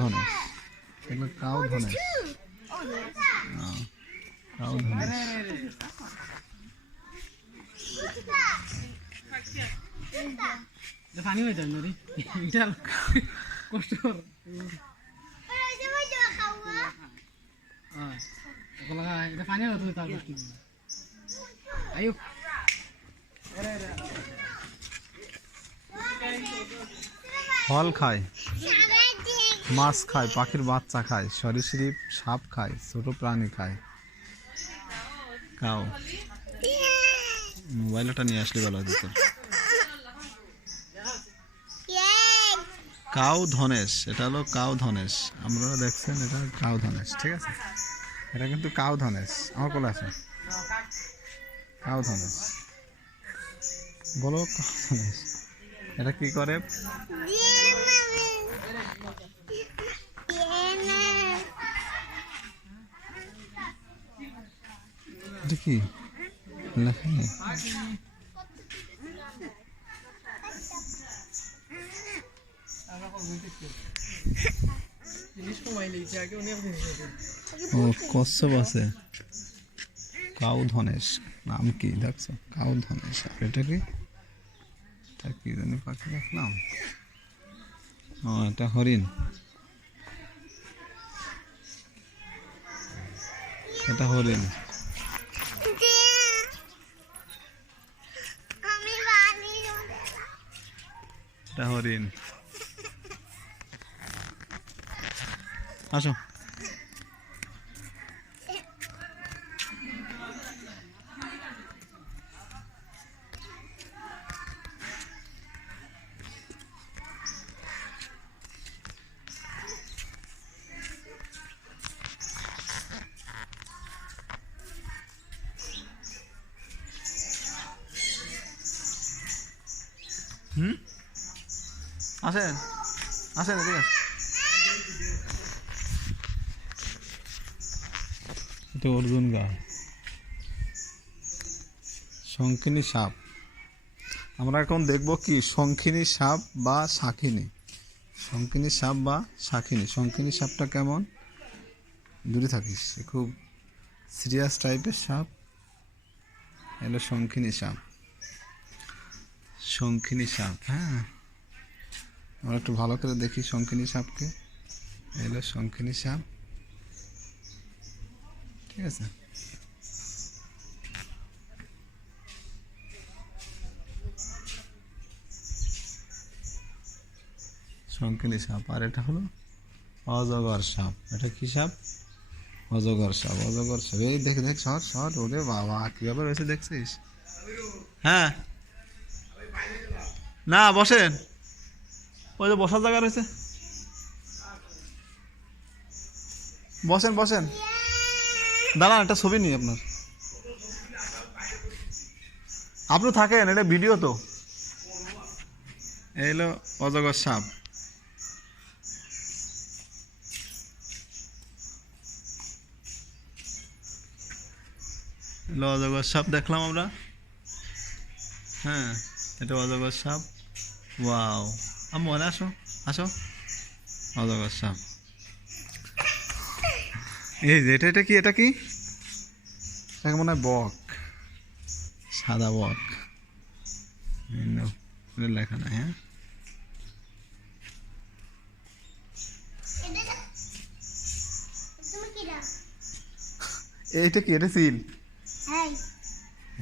ধনেশ, এগুলো কাউ ধনেশ। কাউ ধনেশ। পানি হয়ে যায় নরি এটা কষ্ট কর এটা পানি হতো তার কষ্ট আয়ো ফল খায়, মাছ খায়, পাখির বাচ্চা খায়, সরীসৃপ, সাপ খায়, ছোট প্রাণী খায়। কাউ। মোবাইলটা নিয়ে আসলে ভালো হতো। কাউ ধনেশ, এটা হলো কাউ ধনেশ। আপনারা দেখছেন এটা কাউ ধনেশ, ঠিক আছে? এটা কিন্তু কাউ ধনেশ। আমার কোলে আছে কাউ ধনেশ। বলো কাউ ধনেশ এটা কি করে? এটা কি লেখা নেই? ও কচ্ছপ আছে। কাউ ধনেশ নাম কি দেখছো? কাউ ধনেশ। আর এটা কি? এটা কি জানি পাখি দেখলাম। ও এটা হরিণ। এটা হরিণ। এটা হরিণ। আসো। আসেন আসেন এদিকে। এটা অর্জুন গাছ। শঙ্খিনী সাপ। আমরা এখন দেখব কি শঙ্খিনী সাপ বা শাঁখিনী। শঙ্খিনী সাপ বা শাঁখিনী। শঙ্খিনী সাপটা কেমন? দূরে থাকিস, খুব সিরিয়াস টাইপের সাপ। এলো শঙ্খিনী সাপ। শঙ্খিনী সাপ, হ্যাঁ আমরা একটু ভালো করে দেখি শঙ্খিনী সাপকে। এলো শঙ্খিনী সাপ, ঠিক আছে? শঙ্খিনী সাপ। আর এটা হলো অজগর সাপ। এটা কি সাপ? অজগর সাপ। অজগর সাপ এই দেখে দেখ শট শট। ওরে বাবা কিভাবে রয়েছে দেখছিস? হ্যাঁ না বসেন, ওই যে বসার জায়গা রয়েছে, বসেন বসেন। দাঁড়ান একটা ছবি নিই আপনার। আপনি থাকেন, এটা ভিডিও তো। এই হলো অজগর সাপ। এলো অজগর সাপ দেখলাম আমরা। হ্যাঁ এটা অজগর সাপ। ওয়াও মনে আসো আসো। অজগর সাপ। এই যে এটা, এটা কি? এটা কি? এটা মনে হয় বক, সাদা বক। লেখা নাই। হ্যাঁ এইটা কি? এটা সিল।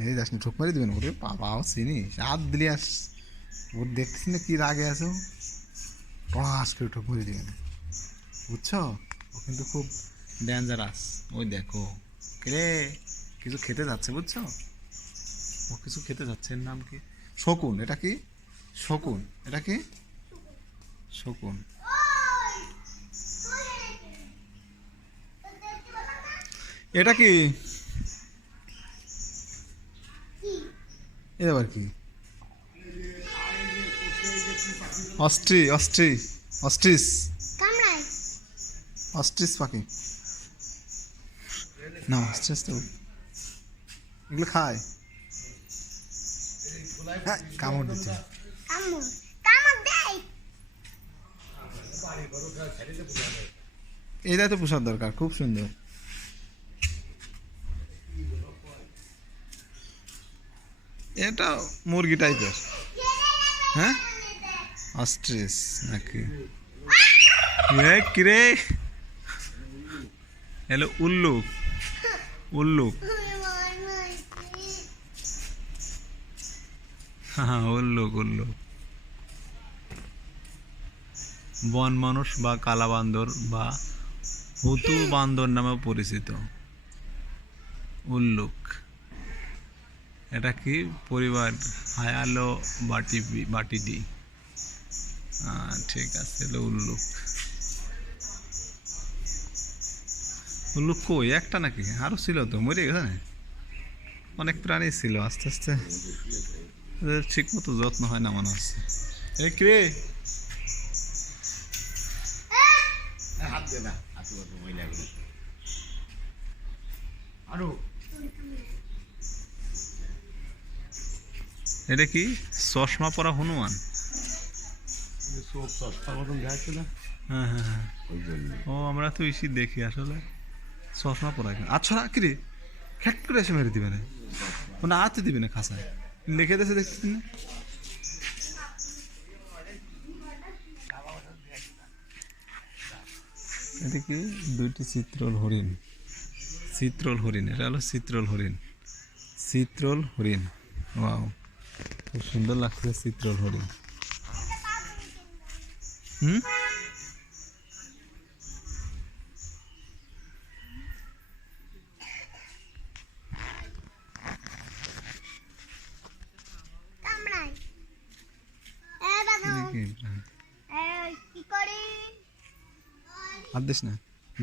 এই যাস না, ঠোক মারি দিবেন। ওরে বাবাও চিনিস? হাত দিলি আস। ওর দেখতেছি না কি রাগে আছো, পাস করে ঠোক মারি দিবেন, বুঝছো? ও কিন্তু খুব ডেঞ্জারাস। ওই দেখো রে কিছু খেতে যাচ্ছে, বুঝছো? ও কিছু খেতে যাচ্ছে। এর নাম কি? শকুন। এটা কি? শকুন। এটা কি? শকুন। এটা কি? এটা আবার কি? অস্ট্রিচ অস্ট্রিচ পাখি না। অস্ট্রিচ তো এগুলো খায়। কামড় দিচ্ছে। এটাই তো পোষার দরকার, খুব সুন্দর। এটা মুরগি টাইপের। হ্যাঁ, অস্ট্রিচ নাকি? কিরে, হ্যালো উল্লুক, উল্লুক। হ্যাঁ, উল্লুক উল্লুক। বন মানুষ বা কালা বান্দর বা হুতু বান্দর নামে পরিচিত উল্লুক। এটা কি পরিবার? হায়ালো বাটিডি। ঠিক আছে, এলো উল্লুক। উল্লুক কই, একটা নাকি আরো ছিল? তো মরে গেছে না? অনেক প্রাণী ছিল, আস্তে আস্তে ঠিক মতো যত্ন হয় না মনে হচ্ছে। এ কে? এটা কি চশমা পরা হনুমান? হ্যাঁ হ্যাঁ হ্যাঁ, ও আমরা তো ইসি দেখি আসলে চশমা পরা। আচ্ছা কিরে, খ্যাট করে এসে মেরে দিবে না, না আতে দিবে না খাসায়, লিখে দিয়েছে দেখছি না। এটা কি দুইটি চিত্রল হরিণ, চিত্রল হরিণ, এটা হলো চিত্রল হরিণ, চিত্রল হরিণ। ওয়াও, খুব সুন্দর লাগছে চিত্রল হরিণ। হুম, হাত দিস না,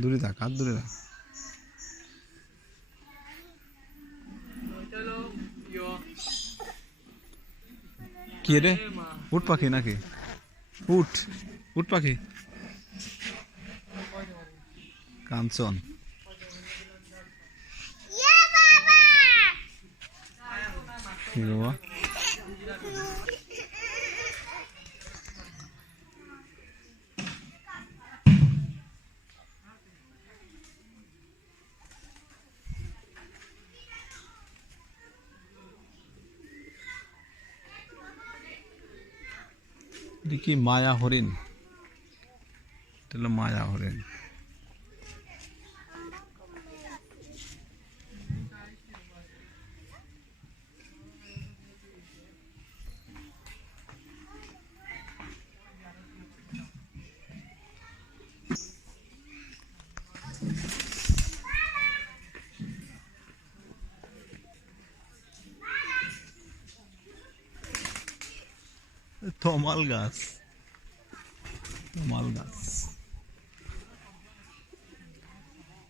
দূরে থাক, হাত দূরে রাখ। কি রে, উট পাখি নাকি? উট, উট পাখি, কাঞ্চন। কি বাবা, এটা কি মায়া হরিণ? এটা হলো মায়া হরিণ। তমাল গাছ, তমাল গাছ,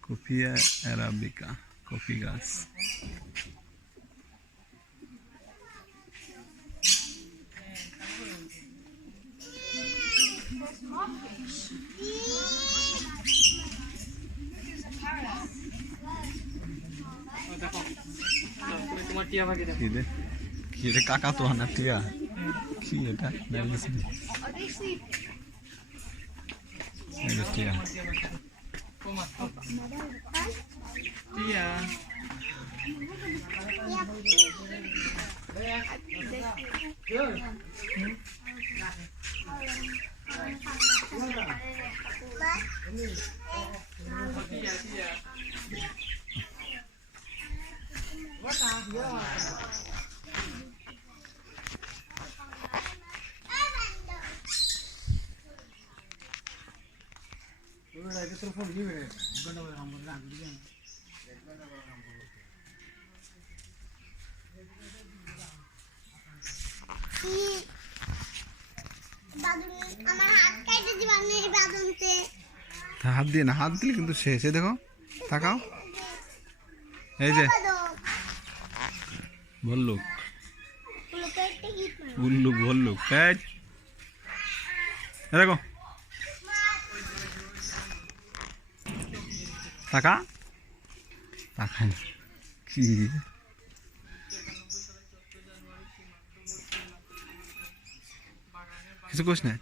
কফিয়া অ্যারাবিকা, কফি গাছ। কি রে, কি রে কাকা তো না টিয়া, কি এটা? টিয়া, হাত দিয়ে না, হাত দিলে কিন্তু শেষ। এই দেখো, তাকাও, এই যে ভল্লুক, উল্লুক ভল্লুক, এই দেখো, তাকা, তাকায় না কি? কিছু কোস না।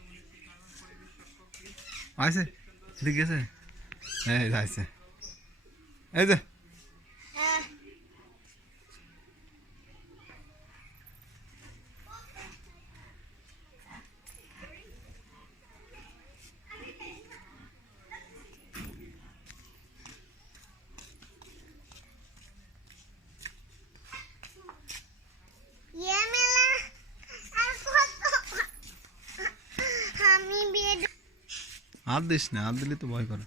আছে ঠিক আছে এই যে আছে এই যে হাত দিস না, হাত দিলে তো ভয় করে।